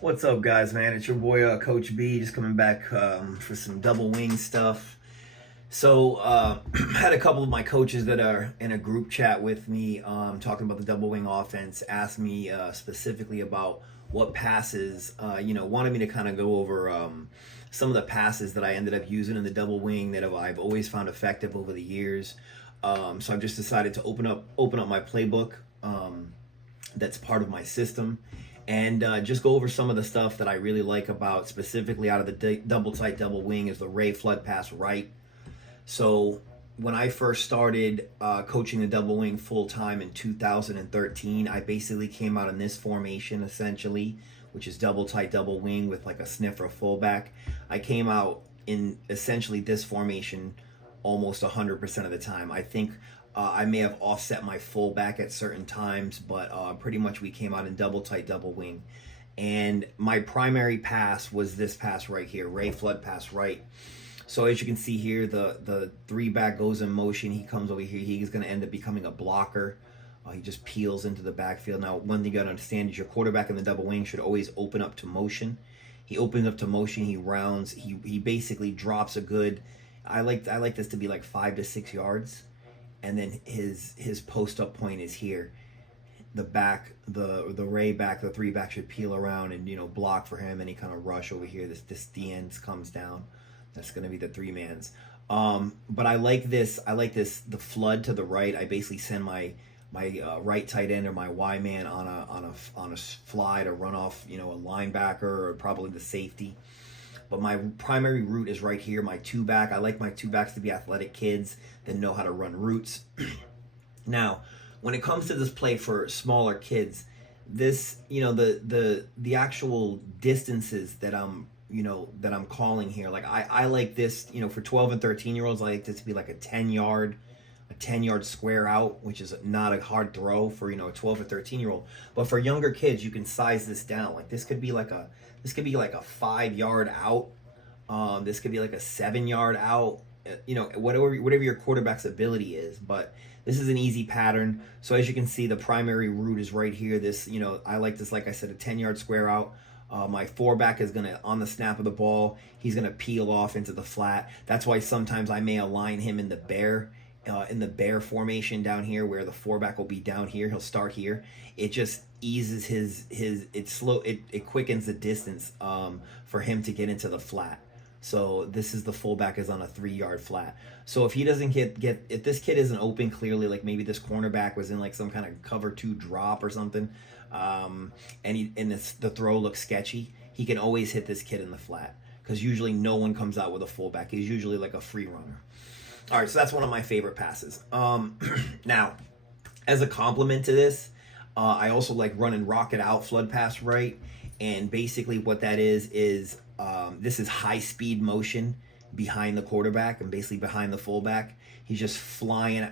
What's up, guys, man? It's your boy, Coach B, just coming back for some double wing stuff. So, had a couple of my coaches that are in a group chat with me talking about the double wing offense, asked me specifically about what passes, wanted me to kind of go over some of the passes that I ended up using in the double wing that I've always found effective over the years. So I've just decided to open up my playbook that's part of my system and just go over some of the stuff that I really like about specifically out of the double tight double wing is the Ray flood pass right. So when I first started coaching the double wing full time in 2013, I basically came out in this formation essentially, which is double tight double wing with like a sniffer fullback. I came out in essentially this formation almost 100% of the time. I think I may have offset my fullback at certain times, but pretty much we came out in double tight double wing. And my primary pass was this pass right here, Ray flood pass right. So as you can see here, the three back goes in motion. He comes over here. He's going to end up becoming a blocker. He just peels into the backfield. Now, one thing you got to understand is your quarterback in the double wing should always open up to motion. He opens up to motion. He rounds. He basically drops a good. I like this to be like 5 to 6 yards, and then his post up point is here. The back, the Ray back, the three back should peel around and block for him. Any kind of rush over here. This the ends comes down. That's going to be the three mans. But I like this. The flood to the right. I basically send my right tight end or my Y man on a fly to run off a linebacker or probably the safety. But my primary route is right here, my two back. I like my two backs to be athletic kids that know how to run routes. Now, when it comes to this play for smaller kids, this the actual distances that I'm calling here, like I like this, for 12 and 13-year-olds, I like this to be like a 10-yard square out, which is not a hard throw for a 12 or 13-year-old. But for younger kids, you can size this down. Like this could be like a 5-yard out. This could be like a 7-yard out. Whatever your quarterback's ability is. But this is an easy pattern. So as you can see, the primary route is right here. This, I like this, like I said, a 10-yard square out. My four-back is going to, on the snap of the ball, he's going to peel off into the flat. That's why sometimes I may align him in the bear formation down here where the four-back will be down here. He'll start here. It just eases it quickens the distance for him to get into the flat. So this is the fullback is on a 3-yard flat. So if he doesn't if this kid isn't open clearly, like maybe this cornerback was in like some kind of cover 2 drop or something, and the throw looks sketchy, he can always hit this kid in the flat because usually no one comes out with a fullback. He's usually like a free runner. All right, so that's one of my favorite passes. Now, as a complement to this, I also like running rocket out flood pass right, and basically what that is this is high speed motion behind the quarterback and basically behind the fullback. He's just flying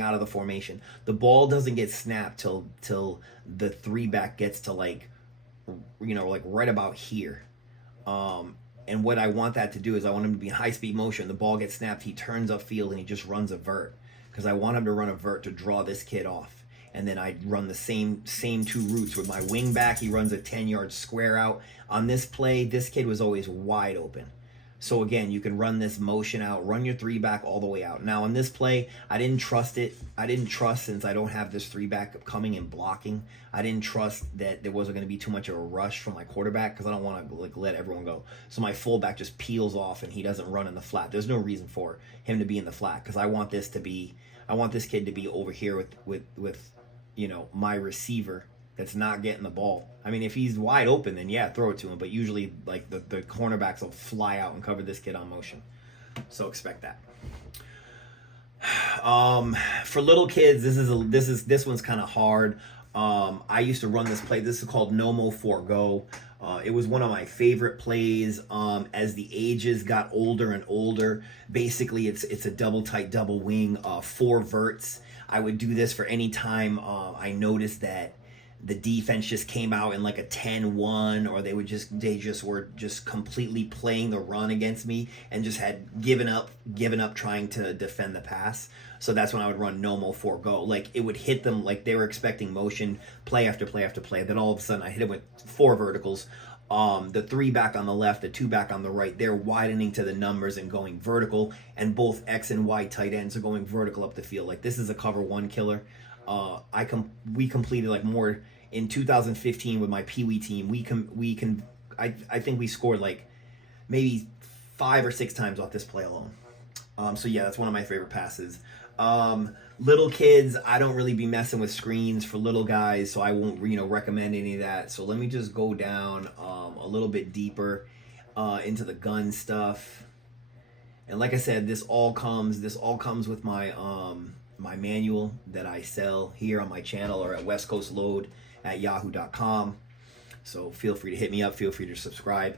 out of the formation. The ball doesn't get snapped till the three back gets to like right about here. And what I want that to do is I want him to be in high speed motion. The ball gets snapped, he turns upfield and he just runs a vert because I want him to run a vert to draw this kid off. And then I run the same 2 routes with my wing back. He runs a 10-yard square out. On this play, this kid was always wide open. So again, you can run this motion out, run your 3 back all the way out. Now on this play, I didn't trust it. I didn't trust since I don't have this 3 back coming and blocking. I didn't trust that there wasn't going to be too much of a rush from my quarterback because I don't want to let everyone go. So my fullback just peels off and he doesn't run in the flat. There's no reason for him to be in the flat because I want this kid to be over here with my receiver that's not getting the ball. I mean, if he's wide open, then yeah, throw it to him. But usually, like the cornerbacks will fly out and cover this kid on motion. So expect that. For little kids, this one's kind of hard. I used to run this play. This is called No Mo Forgo. It was one of my favorite plays. As the ages got older and older, basically it's a double tight double wing, 4 verts. I would do this for any time I noticed that the defense just came out in like a 10-1, or they just were just completely playing the run against me and just had given up trying to defend the pass. So that's when I would run no-mo 4-go. Like, it would hit them like they were expecting motion, play after play after play. Then all of a sudden I hit them with 4 verticals. The 3 back on the left, the 2 back on the right, they're widening to the numbers and going vertical, and both X and Y tight ends are going vertical up the field. Like, this is a cover 1 killer. We completed like more in 2015 with my Pee Wee team. I think we scored like maybe 5 or 6 times off this play alone. So yeah, that's one of my favorite passes. Little kids, I don't really be messing with screens for little guys, so I won't recommend any of that. So let me just go down a little bit deeper into the gun stuff. And like I said, this all comes with my my manual that I sell here on my channel or at westcoastload@yahoo.com. So feel free to hit me up, feel free to subscribe.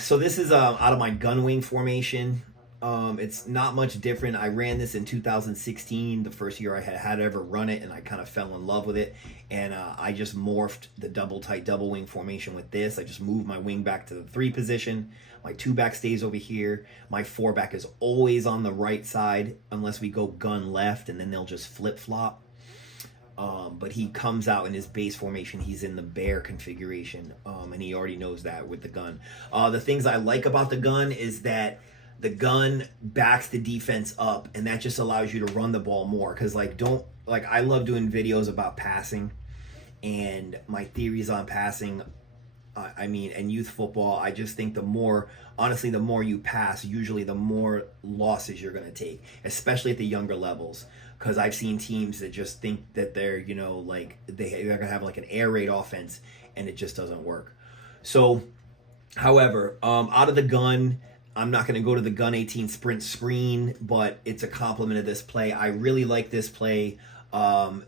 So this is out of my gunwing formation. It's not much different. I ran this in 2016, the first year I had ever run it, and I kind of fell in love with it. And I just morphed the double wing formation with this. I just moved my wing back to the 3 position. My 2 back stays over here. My 4 back is always on the right side unless we go gun left, and then they'll just flip flop. But he comes out in his base formation. He's in the bear configuration, and he already knows that with the gun. The things I like about the gun is that the gun backs the defense up, and that just allows you to run the ball more. Because I love doing videos about passing, and my theories on passing. And youth football, I just think the more you pass, usually the more losses you're going to take, especially at the younger levels. Because I've seen teams that just think that they're, they're going to have like an air raid offense, and it just doesn't work. So, however, out of the gun, I'm not going to go to the gun 18 sprint screen, but it's a complement of this play. I really like this play.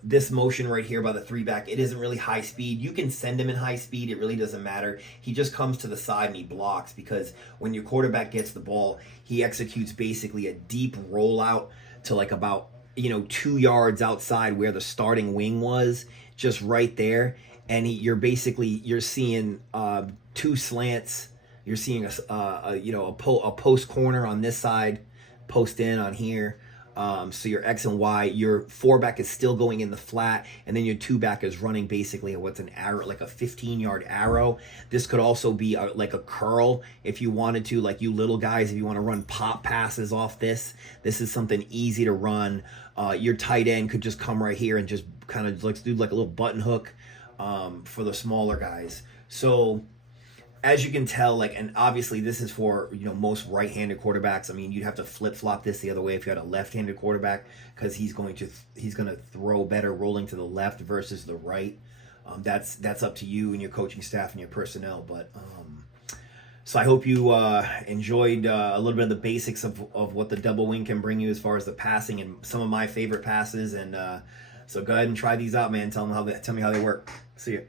This motion right here by the 3 back, it isn't really high speed. You can send him in high speed. It really doesn't matter. He just comes to the side and he blocks, because when your quarterback gets the ball, he executes basically a deep rollout to like about, 2 yards outside where the starting wing was, just right there. And you're seeing 2 slants. You're seeing a post corner on this side, post in on here. So your X and Y, your 4 back is still going in the flat, and then your 2 back is running basically what's an arrow, like a 15-yard arrow. This could also be like a curl if you wanted to, like you little guys, if you want to run pop passes off this. This is something easy to run. Your tight end could just come right here and just kind of do like a little button hook for the smaller guys. So as you can tell, and obviously this is for, most right-handed quarterbacks. I mean, you'd have to flip-flop this the other way if you had a left-handed quarterback, because he's going to throw better rolling to the left versus the right. That's up to you and your coaching staff and your personnel. But so I hope you enjoyed a little bit of the basics of what the double wing can bring you as far as the passing and some of my favorite passes. And so go ahead and try these out, man. Tell me how they work. See ya.